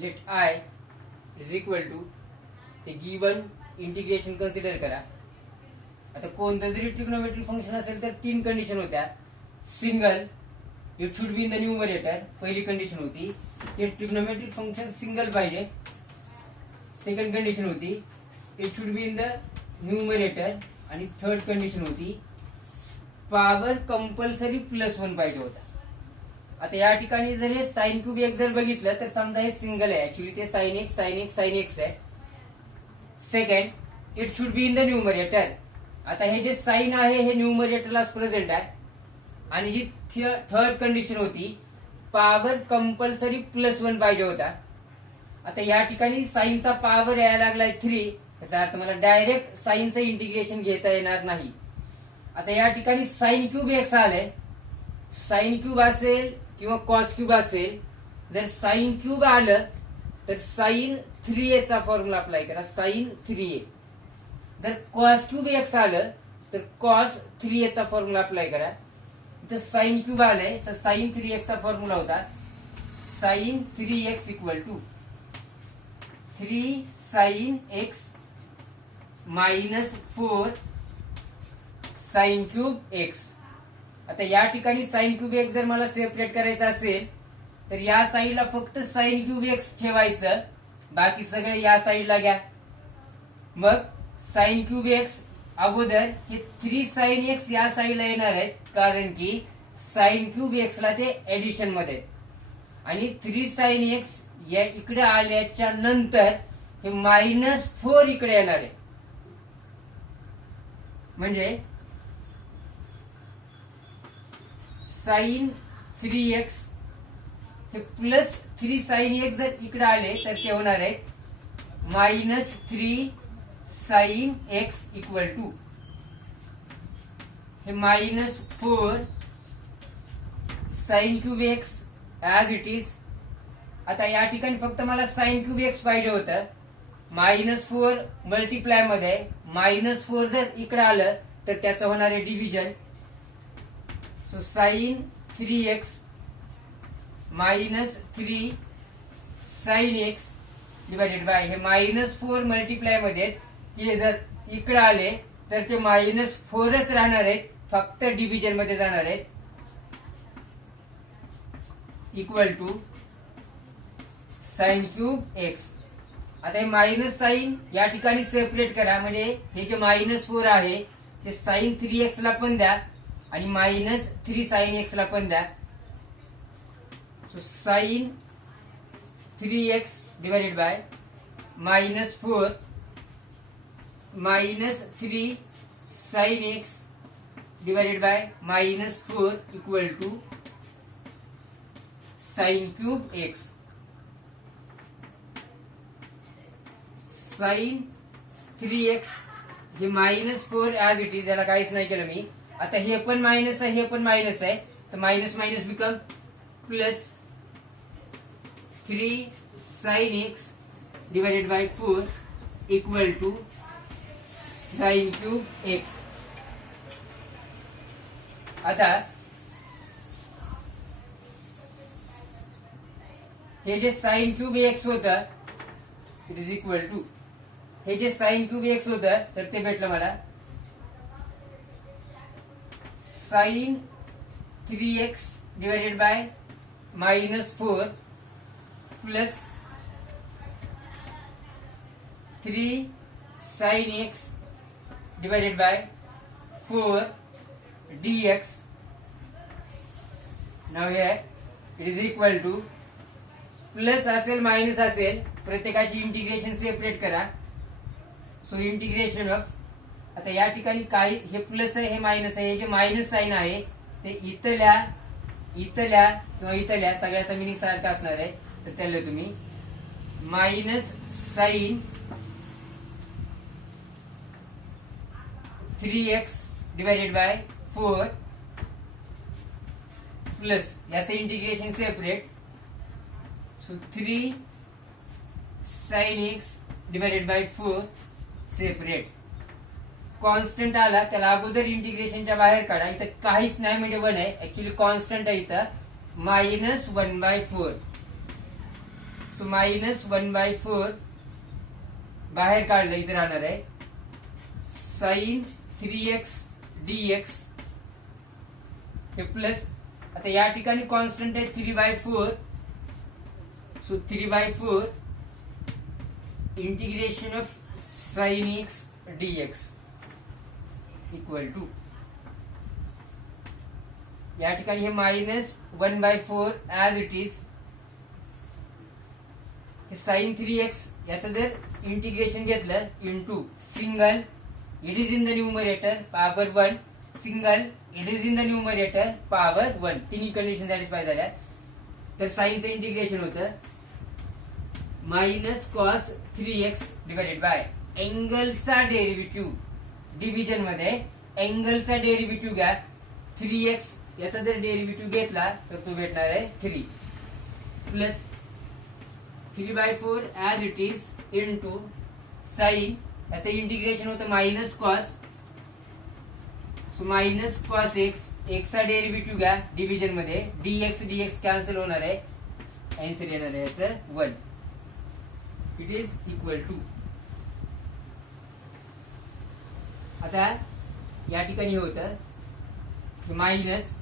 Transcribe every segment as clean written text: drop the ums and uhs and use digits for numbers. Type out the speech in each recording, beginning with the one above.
Late I is equal to ते given integration consider करा. आता कोणतं जरी ट्रिग्नोमेट्रिक फंक्शन असेल तर तीन कंडिशन होत्या. Single, it should be in the numerator, पहिली कंडिशन होती. ते ट्रिग्नोमेट्रिक फंक्शन सिंगल पाहिजे. सेकंड कंडिशन होती it should be in the numerator. आणि थर्ड कंडिशन होती पॉवर कंपल्सरी +1 पाहिजे होता. आता या ठिकाणी जर हे साइन क्यूब एक्स जर बघितलं तर समजा हे सिंगल आहे, ऍक्च्युली ते sine x sine x sine x आहे. Second, it should be in the numerator. आता हे जे साइन आहे हे न्यूमरेटरलाच प्रेझेंट आहे. आणि जी थर्ड कंडिशन होती पॉवर कंपल्सरी +1 पाहिजे होता. आता या ठिकाणी साइनचा पॉवर यायला लागलाय 3, याचा अर्थ मला डायरेक्ट साइनचं इंटिग्रेशन घेता येणार नाही. आता या ठिकाणी साइन क्यूब एक्स आलंय. साइन क्यूब असेल किंवा कॉस क्यूब असेल, जर साइन क्यूब आलं तर साइन 3a चा फॉर्म्युला अप्लाय करा, साइन 3a. जर कॉस क्यूब एक्स आलं तर कॉस 3a चा फॉर्म्युला अप्लाय करा. इथं साइन क्यूब आलंय तर साइन 3x चा फॉर्म्युला होता sine 3x equal to 3 sine x -4 sine cube x. आता या ठिकाणी साइन क्यूब एक्स जर मला सेपरेट करायचं असेल तर या साईडला फक्त साइन क्यूब एक्स ठेवायचं, बाकी सगळे या साईडला घ्या. मग साइन क्यूब एक्स अगोदर हे 3 साइन एक्स या साईडला येणार आहेत, कारण की साइन क्यूब एक्सला ते एडिशन मध्ये आहेत. आणि 3 साइन एक्स या इकडे आल्याच्या नंतर हे -4 इकडे येणार आहे. म्हणजे साइन 3x हे +3 साइन एक्स जर इकडे आले तर ते होणार आहे -3 साइन एक्स इक्वल टू हे -4 sine cube x as it is. आता या ठिकाणी फक्त मला साइन क्यूब एक्स पाहिजे होतं. -4 मल्टिप्लाय मध्ये -4 जर इकडे आलं तर त्याचं होणार आहे division. So sine 3x -3 sine x divided bye हे -4 मल्टिप्लाय मध्ये ते जर इकडे आले तर ते -4च राहणार आहेत, फक्त डिव्हिजन मध्ये जाणार आहेत. Equal to sine cube x. आता हे मायनस साइन या ठिकाणी सेपरेट करा, म्हणजे हे जे -4 आहे ते साइन 3x ला पण द्या आणि -3 साइन एक्स ला पण द्या. So sine 3x divided by -4 -3 sine x divided by -4 equal to sine cube x. Sine 3x हे -4 ऍज इट इज, याला काहीच नाही केलं मी. आता हे पण मायनस आहे, हे पण मायनस आहे, तर minus minus become plus 3 sine x divided by 4 equal to sine cube x. आता हे जे साइन क्यूब एक्स होतं इट इज इक्वल टू हे जे साइन क्यूब एक्स होतं तर ते भेटलं मला sine 3x divided by -4 plus 3 sine x divided by 4 dx. नाव हे it is equal to plus असेल मायनस असेल प्रत्येकाची इंटिग्रेशन सेपरेट करा. सो इंटिग्रेशन ऑफ, आता या ठिकाणी काय हे प्लस आहे हे मायनस आहे, हे जे मायनस साइन आहे ते इथल्या किंवा इथल्या सगळ्याचा मिनिंग सारखा असणार आहे. तर त्याला तुम्ही minus sine 3x divided by 4 plus याचं integration separate. So 3 sine x divided by 4 separate. Constant आला त्याला अगोदर इंटिग्रेशनच्या बाहेर काढा. इथं काहीच नाही म्हणजे 1 आहे, ऍक्च्युली कॉन्स्टंट आहे इथं -1/4. सो -1/4 बाहेर काढलं, इथे राहणार आहे sin 3x dx हे प्लस, आता या ठिकाणी कॉन्स्टंट आहे 3/4, so 3/4 integration of sin x dx equal to, या ठिकाणी हे -1/4 as it is, sin 3x याचं जर इंटिग्रेशन घेतलं into single, it is in the numerator power 1, single it is in the numerator power 1, तिन्ही कंडिशन सॅटिस्फाय झाल्या. तर साइनचं इंटिग्रेशन होतं -cos 3x डिवाइडेड बाय एंगलचा डेरिव्हेटिव्ह, डिव्हिजन मध्ये एंगलचा डेरिव्हेटिव्ह घ्या 3x, याचा जर डेरिव्हेटिव्ह घेतला तर तो भेटणार आहे 3 plus 3/4 as it is into sign, याचं इंटिग्रेशन होतं -cos, so -cos x, x चा डेरिव्हेटिव्ह घ्या डिव्हिजन मध्ये, dx कॅन्सल होणार आहे, आन्सर येणार आहे याचं 1, इट इज इक्वल टू. आता या ठिकाणी होतं मायनस,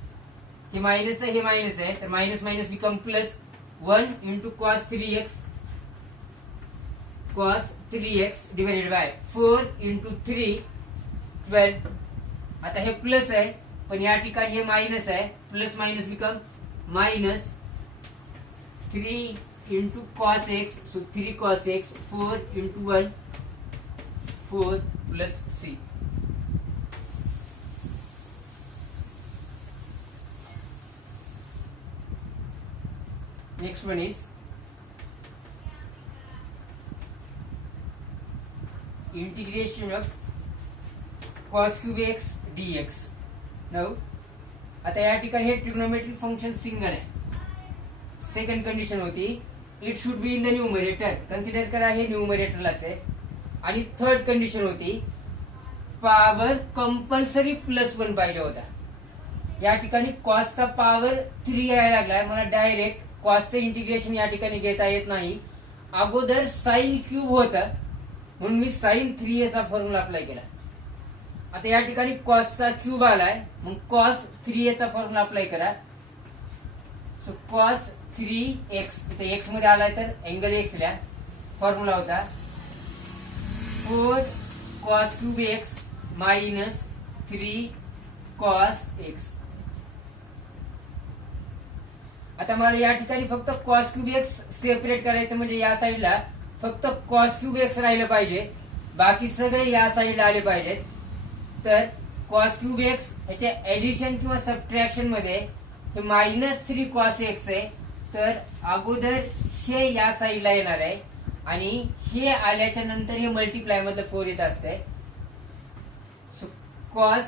हे मायनस आहे, हे मायनस आहे, तर minus minus become plus 1 into cos 3x divided by 4 into 3 12. आता हे प्लस आहे पण या ठिकाणी हे मायनस आहे, plus minus become minus 3 into cos x, so 3 cos x, 4 into 1 4 plus c. Next one is integration of cos cube x dx. Now, आता या ठिकाणी हे ट्रिग्नोमेट्रिक फंक्शन सिंगल आहे. सेकंड कंडिशन होती it should be in the numerator, consider करा हे न्यूमरेटरलाच आहे. आणि थर्ड कंडिशन होती पॉवर कंपल्सरी +1 पाहिजे होता. या ठिकाणी कॉसचा पॉवर 3 यायला लागलाय, मला डायरेक्ट कॉसचं इंटिग्रेशन या ठिकाणी घेता येत नाही. अगोदर साइन क्यूब होतं म्हणून मी sin 3a चा फॉर्म्युला अप्लाय केला. आता या ठिकाणी कॉसचा क्यूब आलाय, मग cos 3a चा फॉर्म्युला अप्लाय करा. सो cos 3x, इथे x मध्ये आलाय तर अँगल x ला फॉर्म्युला होता 4 cos cube x minus 3 cos x. आता मला या ठिकाणी फक्त cos क्यूब x सेपरेट करायचं, म्हणजे या साईडला फक्त cos क्यूब x राहिलं पाहिजे, बाकी सगळे या साईडला आले पाहिजेत. तर cos क्यूब x याच्या ऍडिशन किंवा सबट्रॅक्शन मध्ये हे -3 cos x आहे, तर अगोदर हे या साईडला येणार आहे आणि हे आल्याच्या नंतर हे मल्टिप्लाय मधलं 4 येत असते. सो cos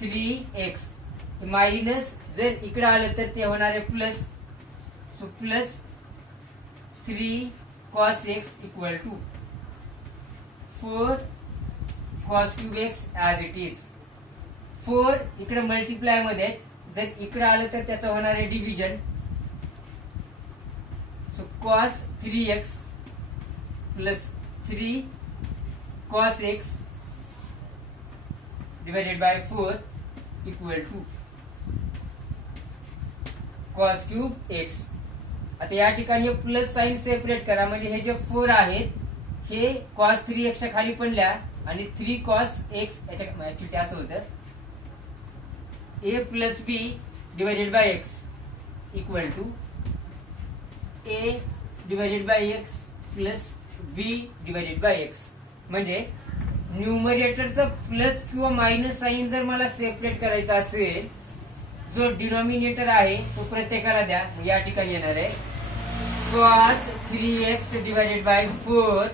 3x मायनस, जर इकडे आलं तर ते होणार आहे plus, so plus 3 cos x equal to 4 cos cube x as it is. 4 इकडे मल्टिप्लाय मध्ये, जर इकडे आलं तर त्याचं होणार आहे division. So cos 3x plus 3 cos x divided by 4 equal to cos cube x. आता या ठिकाणी प्लस साइन सेपरेट करा, म्हणजे हे जे 4 आहेत हे cos 3x च्या खाली पडल्या आणि 3 cos x ऍक्च्युअली असं होतं a plus b divided by x equal to a divided by x plus b divided by x. म्हणजे न्यूमरेटरचं प्लस किंवा मायनस साइन जर मला सेपरेट करायचा असेल, जो डिनॉमिनेटर आहे तो प्रत्येकाला द्या. या ठिकाणी येणार आहे cos 3x divided by 4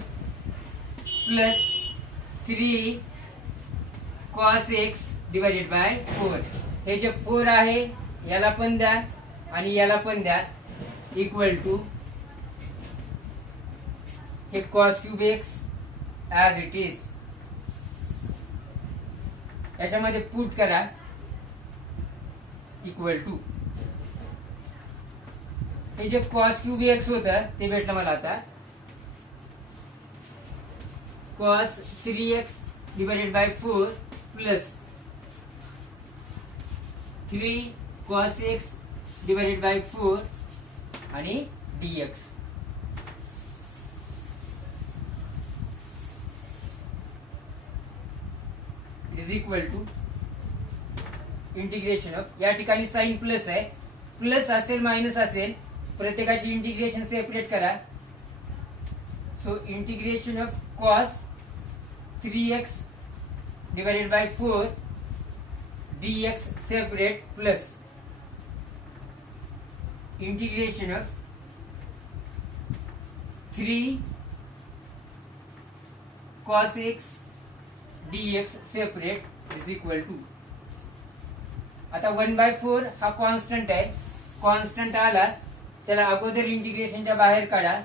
plus 3 cos x divided by 4. हे जे 4 आहे याला पण द्या आणि याला पण द्या इक्वल टू हे cos cube x as it is. याच्यामध्ये पुट करा इक्वल टू हे जे कॉस क्यूब एक्स होतं ते भेटलं मला आता. Cos 3x divided by 4 plus 3 cos x divided by 4 आणि dx. Is equal to integration of, या ठिकाणी साइन प्लस आहे, प्लस असेल मायनस असेल प्रत्येकाची इंटिग्रेशन सेपरेट करा. So integration of cos 3x divided by 4 dx separate plus integration of 3 cos x dx separate is equal to. आता 1/4 हा constant आहे, कॉन्स्टंट आला त्याला अगोदर इंटिग्रेशनच्या बाहेर काढा.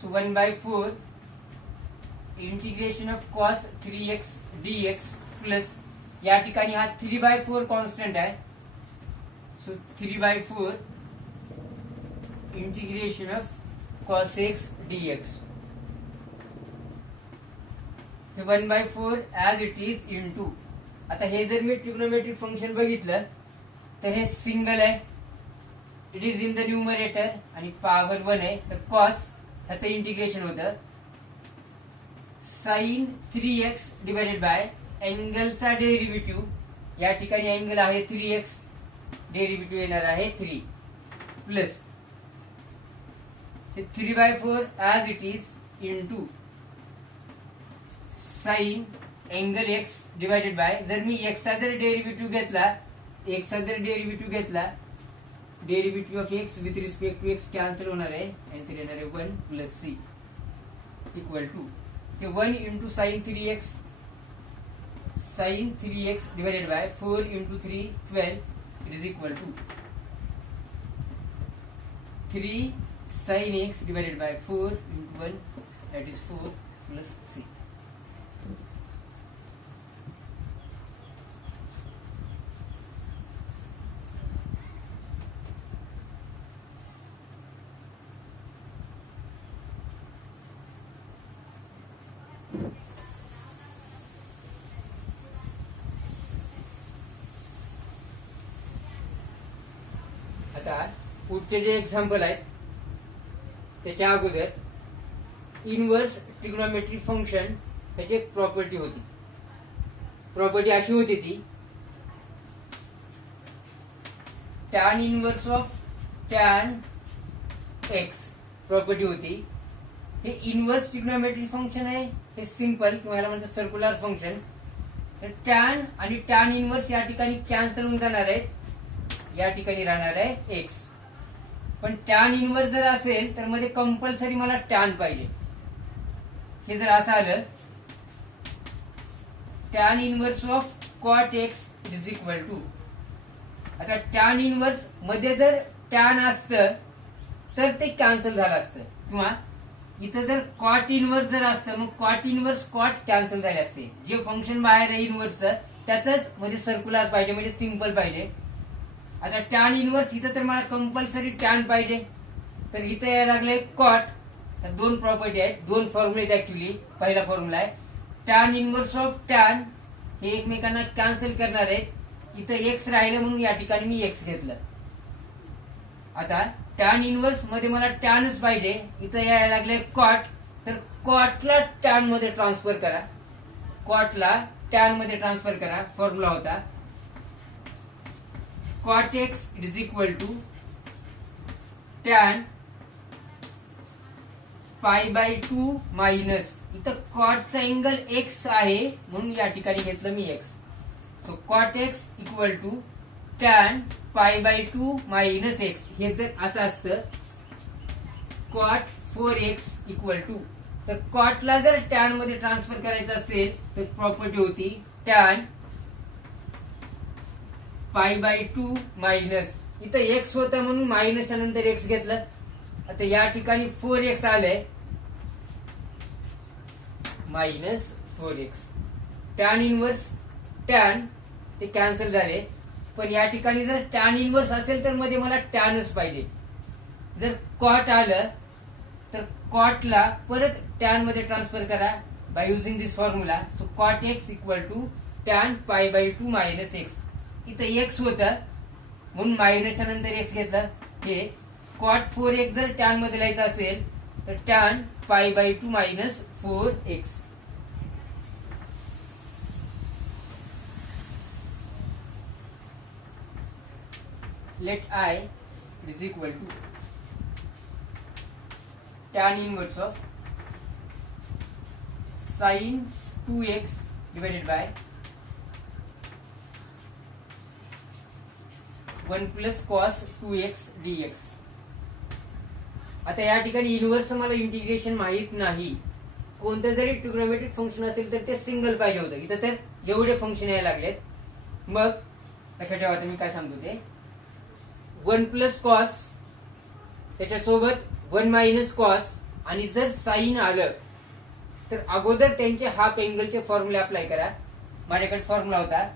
So 1/4 integration of cos 3x dx plus, या ठिकाणी हा 3/4 कॉन्स्टंट आहे. So 3/4 integration of cos x dx. 1/4 as it is into. आता हे जर मी ट्रिग्नोमेट्रिक फंक्शन बघितलं तर हे सिंगल आहे, it is in the numerator आणि पॉवर 1 आहे, तर कॉस ह्याचं इंटिग्रेशन होतं साइन 3x डिवायडेड बाय अँगलचा डेरिव्हेटिव्ह, या ठिकाणी अँगल आहे 3x, डेरिव्हेटिव्ह येणार आहे 3 plus 3/4 as it is into sine angle x divided by, जर मी x चा जर डेरिव्हेटिव्ह घेतला, x चा जर डेरिव्हेटिव्ह घेतला, derivative of x with respect to x cancel होणार आहे, आन्सर येणार आहे 1 प्लस c इक्वल टू हे 1 into sine 3x, sine 3x divided by 4 into 3 12 it is equal to 3 sine x divided by 4 into 1 that is 4 plus c. आता पुढचे जे example आहेत त्याच्या अगोदर इनवर्स ट्रिग्नोमेट्रिक फंक्शन ह्याची एक प्रॉपर्टी होती. प्रॉपर्टी अशी होती ती tan inverse of tan x property होती. हे इनवर्स ट्रिग्नोमेट्रिक फंक्शन आहे, हे सिंपल किंवा ह्याला म्हणजे सर्क्युलर फंक्शन. तर टॅन आणि टॅन इनवर्स या ठिकाणी कॅन्सल होऊन जाणार आहेत, या ठिकाणी राहणार आहे एक्स. पण टॅन इनवर्स जर असेल तर मध्ये कंपल्सरी मला टॅन पाहिजे. हे जर असं आलं tan inverse of cot x is equal to, आता टॅन इनवर्स मध्ये जर टॅन असतं तर ते कॅन्सल झालं असतं, किंवा इथं जर कॉट इनवर्स जर असतं मग कॉट इनवर्स कॉट कॅन्सल झाले असते. जे फंक्शन बाहेर आहे इनवर्सचं त्याच मध्ये सर्क्युलर पाहिजे, म्हणजे सिंपल पाहिजे. आता टॅन इनवर्स इथं तर मला कंपल्सरी टॅन पाहिजे, तर इथं यायला लागले कॉट. दोन प्रॉपर्टी आहेत, दोन फॉर्म्युले आहेत ऍक्च्युली. पहिला फॉर्म्युला आहे टॅन इनवर्स ऑफ टॅन, हे एकमेकांना कॅन्सल करणार आहेत. इथं एक्स राहिलं म्हणून या ठिकाणी मी एक्स घेतलं. आता टॅन इनवर्स मध्ये मला टॅनच पाहिजे, इथं यायला लागले कॉट, तर कॉटला टॅन मध्ये ट्रान्सफर करा, कॉटला टॅन मध्ये ट्रान्सफर करा. फॉर्म्युला होता cot x is equal to tan pi by 2 minus, इथं कॉटचा अँगल x आहे म्हणून या ठिकाणी घेतलं मी x. So cot x equal to tan pi by 2 minus x. हे जर असं असतं cot 4x इक्वल टू, तर कॉटला जर टॅन मध्ये ट्रान्सफर करायचं असेल तर प्रॉपर्टी होती टॅन पाय बाय 2 मायनस, इथं एक्स होतं म्हणून मायनसच्या नंतर एक्स घेतलं. आता या ठिकाणी 4x आलंय, minus 4x. Tan inverse tan ते कॅन्सल झाले, पण या ठिकाणी जर टॅन इनवर्स असेल तर मध्ये मला टॅनच पाहिजे. जर कॉट आलं तर कॉटला परत टॅन मध्ये ट्रान्सफर करा by using this formula. So cot x equal to tan pi by 2 minus x. इथं एक्स होतं म्हणून मायनसच्या नंतर एक्स घेतलं. हे कॉट 4x जर टॅन मध्ये लिहायचं असेल तर tan pi by 2 minus 4x. let I is equal to tan inverse of sin 2x divided by 1 plus cos 2x dx. आता या ठिकाणी इनव्हर्स मला इंटिग्रेशन माहित नाही. कोणतं जरी ट्रिग्नोमेट्रिक फंक्शन असेल तर ते सिंगल पाहिजे होतं. इथं तर एवढे फंक्शन यायला लागलेत. मग लक्षात ठेवा मी काय सांगतो ते 1 प्लस कॉस त्याच्यासोबत 1 मायनस कॉस आणि जर साइन आलं तर अगोदर त्यांचे हाफ अँगलचे फॉर्म्युले अप्लाय करा. माझ्याकडे फॉर्म्युला होता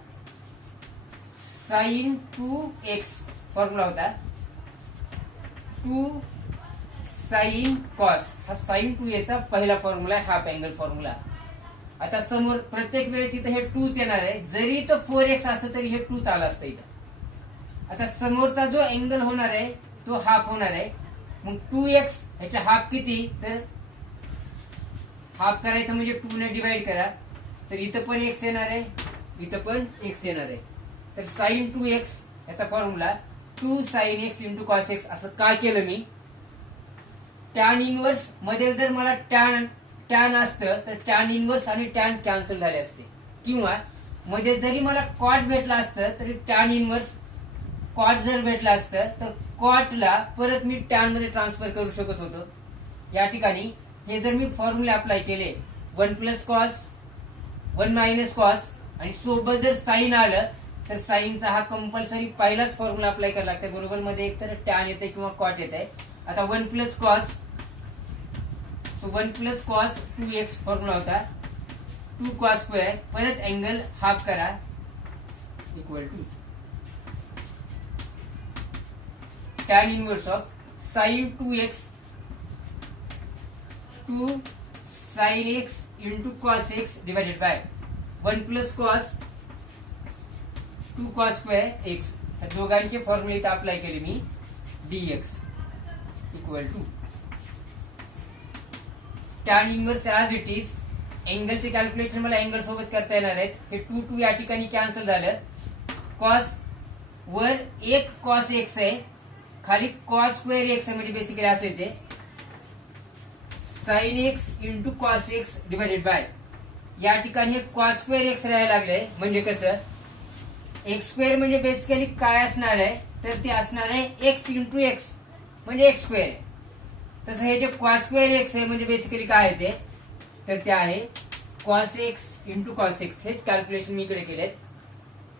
साइन 2x फॉर्म्युला होता 2 साइन कॉस. हा साइन 2a चा पहिला फॉर्म्युला आहे हाफ अँगल फॉर्म्युला. आता समोर प्रत्येक वेळेस इथं हे 2 येणार आहे. जरी इथं 4x असतं तरी हे 2 आलं असतं इथं. आता समोरचा जो अँगल होणार आहे तो हाफ होणार आहे. मग 2x ह्याचा हाफ किती तर हाफ करायचं म्हणजे 2 ने डिवाइड करा. तर इथं पण x येणार आहे इथं पण x येणार आहे. तर साइन 2x याचा formula 2 sine x into cos x. असं काय केलं मी टॅन इनवर्स मध्ये जर मला टॅन असतं तर टॅन इनवर्स आणि टॅन कॅन्सल झाले असते. किंवा मध्ये जरी मला कॉट भेटला असतं तरी टॅन इनवर्स कॉट जर भेटला असतं तर कॉटला परत मी टॅन मध्ये ट्रान्सफर करू शकत होतो. या ठिकाणी हे जर मी फॉर्म्युले अप्लाय केले 1 प्लस कॉस 1 मायनस कॉस आणि सोबत जर साइन आलं तर साइनचा हा कंपल्सरी पहिलाच फॉर्म्युला अप्लाय करायला लागतो. बरोबर मध्ये एक तर टॅन येते किंवा कॉट येते. आता 1 plus cos so 1 plus cos 2x formula होता 2 कॉस स्क्वेअर परत अँगल हाफ करा equal to tan inverse of sin 2x 2 sin x into cos x divided by 1 plus cos 2 cos square x. दोघांचे फॉर्म्युले इथे apply केले मी dx equal to tan inverse as it is. अँगलचे calculation मला angle सोबत करता येणार आहेत. हे 2 या ठिकाणी कॅन्सल झालं. कॉस वर एक कॉस एक्स आहे खाली कॉस स्क्वेअर एक्स आहे म्हणजे बेसिकली असं येते sine x into cos x divided by या ठिकाणी हे कॉस स्क्वेअर एक्स राहायला लागले. म्हणजे कसं एक्स स्क्वेअर म्हणजे बेसिकली काय असणार आहे तर ते असणार आहे एक्स इंटू एक्स म्हणजे एक्स स्क्वेअर आहे. तसं हे जे कॉस स्क्वेअर एक्स आहे म्हणजे बेसिकली काय आहे ते तर ते आहे cos x into cos x. हेच कॅल्क्युलेशन मी इकडे केलेत.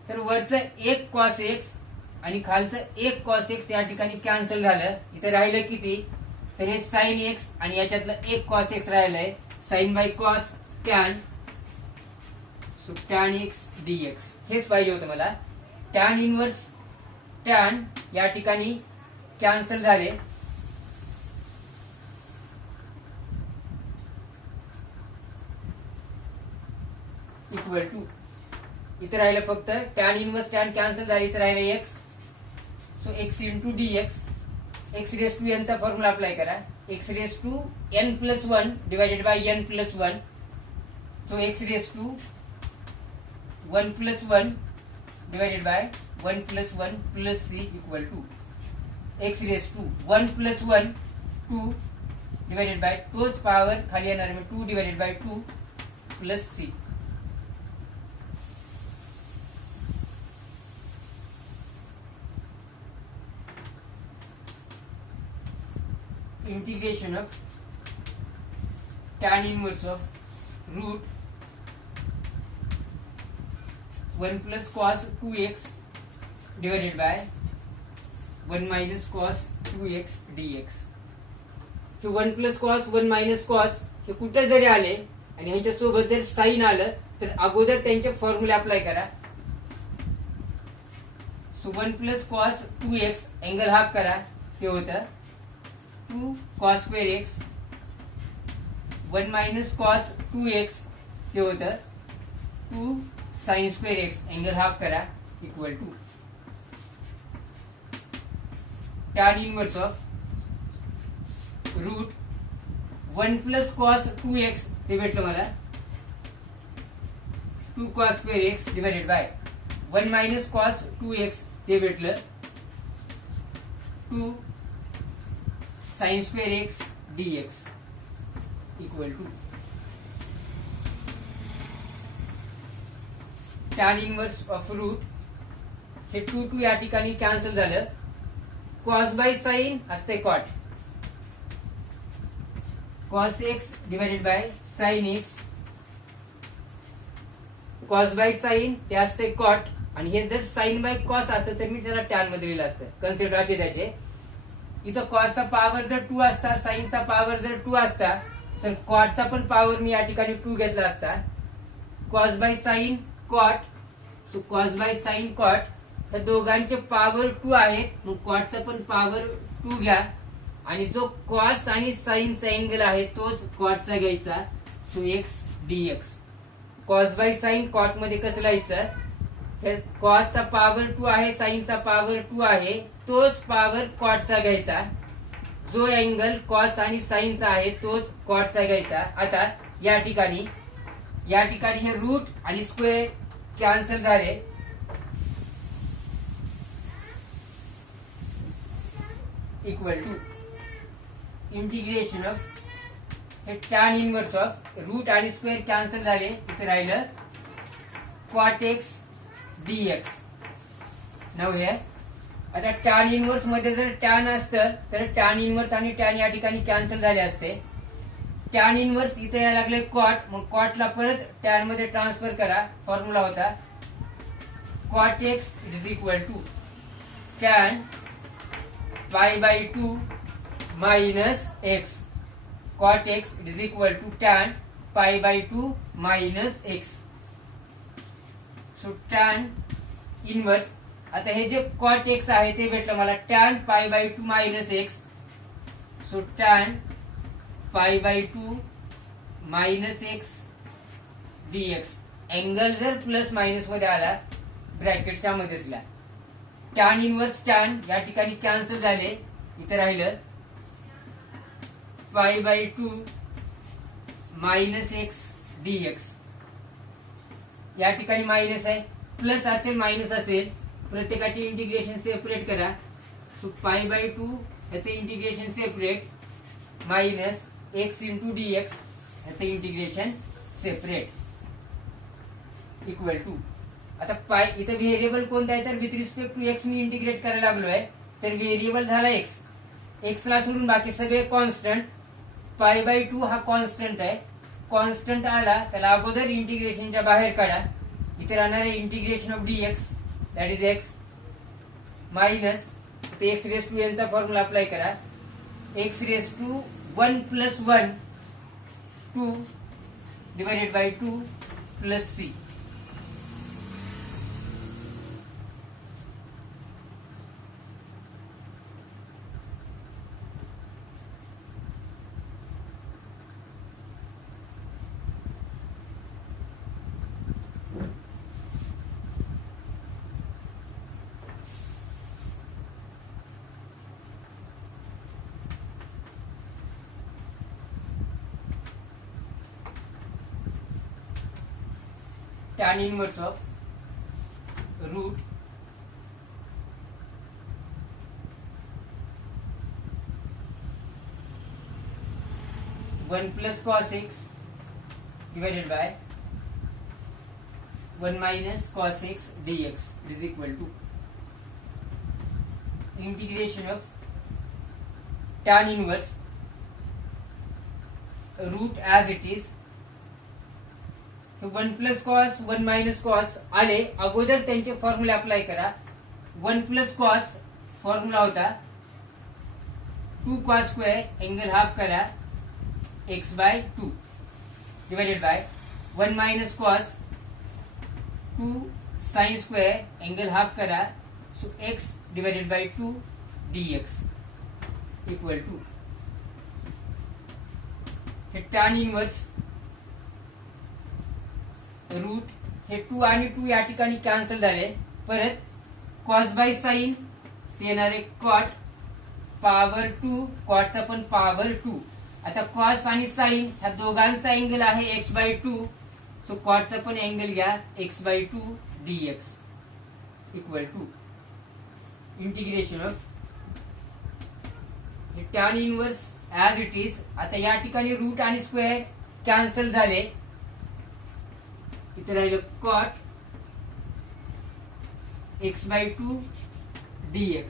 तर वरचं एक कॉस एक्स आणि खालचं एक कॉस एक्स या ठिकाणी कॅन्सल झालं. इथे राहिलं किती तर हे साइन एक्स आणि याच्यातलं एक कॉस एक्स राहिलंय sine by cos tan. So tan x dx हेच पाहिजे होतं मला. टॅन इनवर्स टॅन या ठिकाणी कॅन्सल झाले. इक्वल टू इथे राहिलं फक्त टॅन इनवर्स टॅन कॅन्सल झाले. इथे राहिलं x so x into d x. X raise to n चा फॉर्म्युला अप्लाय करा x raise to n plus 1 divided by n plus 1. So x raise to 1 plus 1 divided by 1 plus 1 plus c equal to x raise to 1 plus 1 2 divided by तोच power खाली येणार आहे 2 divided by 2 plus c. Integration of tan inverse of root 1 plus cos 2x divided by 1 minus cos 2x dx. हे 1 plus cos 1 minus cos हे कुठे जरी आले आणि ह्याच्या सोबत जर साइन आलं तर अगोदर त्यांचे फॉर्म्युले अप्लाय करा. So 1 plus cos 2x angle half करा ते होतं 2 cos square x. 1 minus cos 2x ते होतं 2 sine square x angle half करा equal to tan inverse of root 1 plus cos 2x ते भेटलं मला 2 cos square x divided by 1 minus cos 2x ते भेटलं 2 sine square x dx equal to tan inverse of route हे 2 या ठिकाणी cancel झालं. कॉस बाय साइन असते cot cos x divided by sine x. Cos by sine ते असते cot आणि हे जर साइन बाय कॉस असतं तर मी त्याला टॅन मध्ये लिहिलं असतं. कन्सिडर असे त्याचे इथं कॉसचा पॉवर जर 2 असता साइनचा पॉवर जर 2 असता तर कॉटचा पण पॉवर मी या ठिकाणी 2 घेतला असता. Cos by sine cot so cos by sine cot या दोघांचे पॉवर 2 आहेत मग कॉटचा पण पॉवर 2 घ्या आणि जो कॉस आणि साइनचा अँगल आहे तोच कॉटचा घ्यायचा. So x dx cos by sine cot मध्ये कसं लिहायचं हे कॉसचा पॉवर 2 आहे साइनचा पॉवर 2 आहे तोच पॉवर कॉटचा घ्यायचा. जो अँगल कॉस आणि साइनचा आहे तोच कॉटचा घ्यायचा. आता या ठिकाणी हे रूट आणि स्क्वेअर कॅन्सल झाले. इक्वल टू इंटिग्रेशन ऑफ हे टॅन इनवर्स ऑफ रूट आणि स्क्वेअर कॅन्सल झाले इथे राहिलं कॉट एक्स dx. नाव हे आता टॅन इनवर्स मध्ये जर टॅन असतं तर टॅन इनवर्स आणि टॅन या ठिकाणी कॅन्सल झाले असते. टॅन इनवर्स इथे यायला लागले कॉट मग कॉटला परत टॅन मध्ये ट्रान्सफर करा. फॉर्म्युला होता cot x is equal to tan pi by 2 minus x. Cot x is equal to tan pi by 2 minus x. So tan inverse आता हे जे कॉट एक्स आहे ते भेटलं मला tan pi by 2 minus x. So tan pi by 2 minus x dx. Angle जर plus minus मध्ये आला ब्रॅकेटच्या मध्येच ला. टॅन इनवर्स टॅन या ठिकाणी कॅन्सल झाले इथे राहिलं पाय बाय 2 मायनस एक्स dx. या ठिकाणी मायनस आहे प्लस असेल मायनस असेल प्रत्येकाचे इंटिग्रेशन सेपरेट करा. सो पाय बाय 2 याचे integration separate minus x into dx याचे इंटिग्रेशन सेपरेट इक्वल टू आता पाय इथं व्हेरिएबल कोणता आहे तर विथ रिस्पेक्ट टू एक्स मी इंटिग्रेट करायला लागलोय तर व्हेरिएबल झाला एक्स. एक्सला सोडून बाकी सगळे कॉन्स्टंट. पाय बाय 2 हा कॉन्स्टंट आहे. कॉन्स्टंट आला त्याला अगोदर इंटिग्रेशनच्या बाहेर काढा. इथे राहणार आहे integration of dx that is x minus इथे एक्स रेस टू एनचा फॉर्म्युला अप्लाय करा. X raise to 1 plus 1 2 divided by 2 plus C. tan inverse of root one plus cos x divided by 1 minus cos x dx is equal to integration of tan inverse root as it is 1 plus cos 1 minus cos आले अगोदर त्यांचे फॉर्म्युले apply करा. 1 plus cos formula होता 2 cos square angle half करा x by 2 divided by 1 minus cos 2 sin square angle half करा so x divided bye 2 dx equal to हे tan inverse root हे 2 आणि 2 या ठिकाणी कॅन्सल झाले. परत कॉस बाय साइन ते येणार आहे कॉट पॉवर 2 कॉटचा पण पॉवर 2. आता कॉस आणि साइन ह्या दोघांचा अँगल आहे एक्स बाय 2. तो कॉटचा पण अँगल घ्या x by 2 dx equal to integration of tan inverse as it is. आता या ठिकाणी रूट आणि स्क्वेअर कॅन्सल झाले. इथे राहिलं cot x by 2 dx.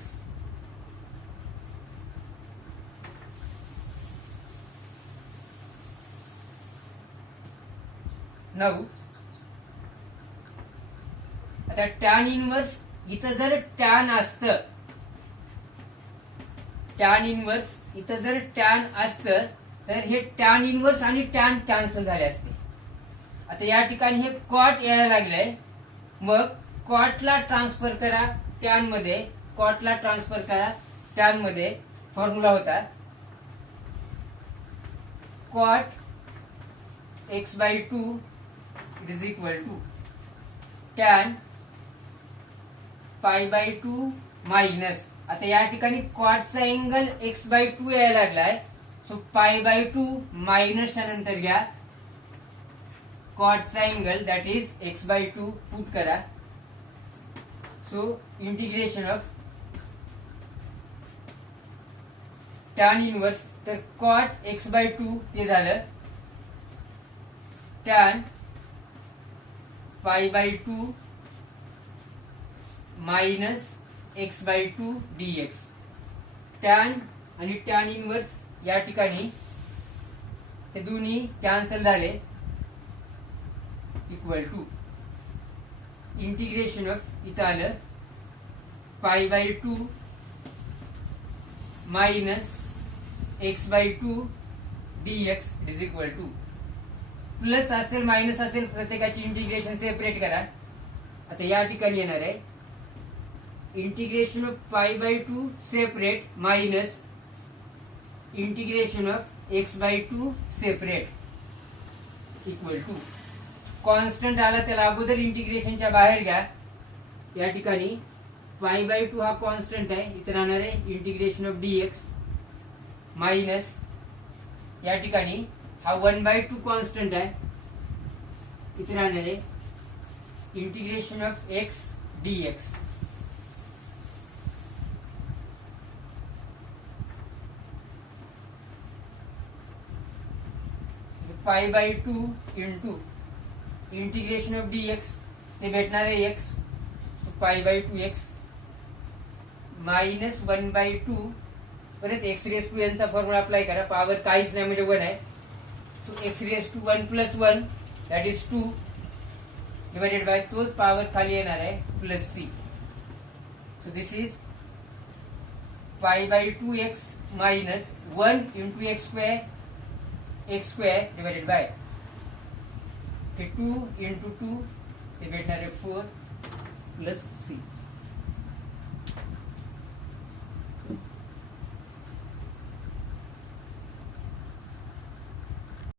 Now आता टॅन इनवर्स इथं जर टॅन असतं टॅन इनवर्स इथं जर टॅन असतं तर हे टॅन इनवर्स आणि टॅन कॅन्सल झाले असते. आता या ठिकाणी हे कॉट यायला लागलंय. मग कॉटला ट्रान्सफर करा टॅन मध्ये. कॉटला ट्रान्सफर करा टॅन मध्ये. फॉर्म्युला होता cot x by 2 it is equal to tan pi by 2 minus. आता या ठिकाणी कॉटचा अँगल एक्स बाय 2 यायला लागलाय. सो पाय बाय 2 मायनसच्या नंतर घ्या कॉटचा angle that is x by 2 put करा. So integration of tan inverse तर कॉट एक्स बाय 2 ते झालं tan pi by 2 minus x by 2 dx. Tan आणि टॅन इनवर्स या ठिकाणी हे दोन्ही कॅन्सल झाले इक्वल टू इंटिग्रेशन ऑफ इथं आलं pi by 2 minus x by 2 dx is equal to plus असेल मायनस असेल प्रत्येकाची इंटिग्रेशन सेपरेट करा. आता या ठिकाणी येणार आहे integration of pi by 2 separate minus integration of x by 2 separate equal to constant आला त्याला अगोदर इंटिग्रेशनच्या बाहेर घ्या. या ठिकाणी पाय बाय 2 हा कॉन्स्टंट आहे. इथे राहणार आहे इंटिग्रेशन ऑफ dx मायनस या ठिकाणी हा 1/2 कॉन्स्टंट आहे. इथे राहणार आहे इंटिग्रेशन ऑफ x dx. पाय by 2 into integration of dx ते भेटणार आहे x. पाय बाय 2x मायनस 1/2 परत x रेस टू यांचा फॉर्म्युला अप्लाय करा. पॉवर काहीच नाही म्हणजे 1 आहे. So x raise to 1 plus 1 that is 2 divided by तोच पॉवर खाली येणार आहे plus c. So this is pi by 2x minus 1 into x square divided by 2 into 2 ते भेटणार आहे 4 प्लस c.